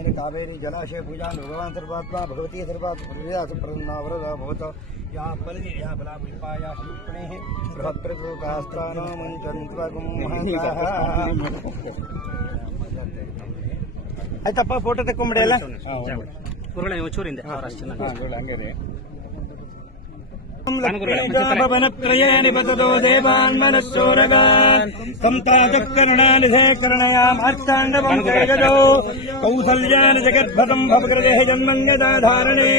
ಕಾಯೇನ ಕಾವೇರಿ ಜಲಾಶಯ ಪೂಜಾ ಭಗವಾನ್ ಸರ್ವಾತ್ಮ ಭಗವತಿ ಸರ್ವಾತ್ಮ ಪ್ರಜಾ ಸುಪ್ರನ್ನ ವರದ ಭವತ ಆಯ್ತಪ್ಪ ಫೋಟೋ ತೆಕ್ಕೊಂಬಿಡಿ ಅಲ್ಲ? ಗುರುಗಳೇ क्रयणिपततो देवान्मनश्चोरगान् तं ताजकरुणानिधे करुणयामार्ताण्डवं जगदो कौसल्यानि जगद्भतं भवकृतेः जन्मङ्गदाधारणे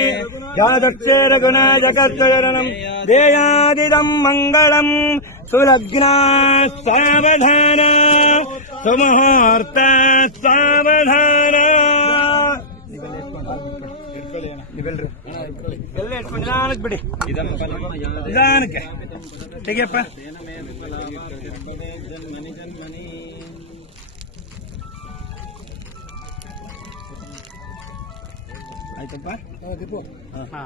यादक्षे रघुना जगत्वरणम् देयादिदम् मङ्गलम् सुलग्ना सावधाना सुमुहूर्ता सावधाना ನೀವೆಲ್ರಿ? ಎಲ್ಲ ಇಟ್ಕೊಂಡು ನಿಧಾನಕ್ಕೆ ಬಿಡಿ. ನಿಧಾನಕ್ಕೆ. ತೆಗಿಯಪ್ಪ. ಆಯ್ತಪ್ಪ? ಹಾ.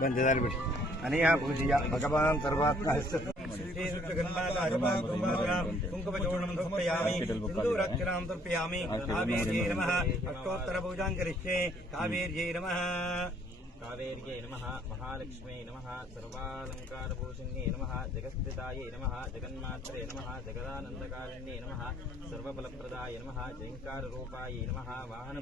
ಬಂದಿದ್ದಾರೆ ಬಿಡಿ. అనయా పూజయ భగవాన్ సర్వాత్మ కుంకుమచూర్ణం సమర్పయామి సింధూరాక్షరాం సమర్పయామి కావేర్యై నమ అష్టోత్తర పూజాం కరిష్యే కావేర్యై నమ కావేర్యై నమ మహాలక్ష్మ్యై నమ సర్వాలంకారభూషణ్యై నమ జగస్థితాయై నమ జగన్మాత్రే నమ జగదానందకారిణ్యై నమ సర్వఫలప్రదాయ నమ జయంకారూపాయ నమ వాహన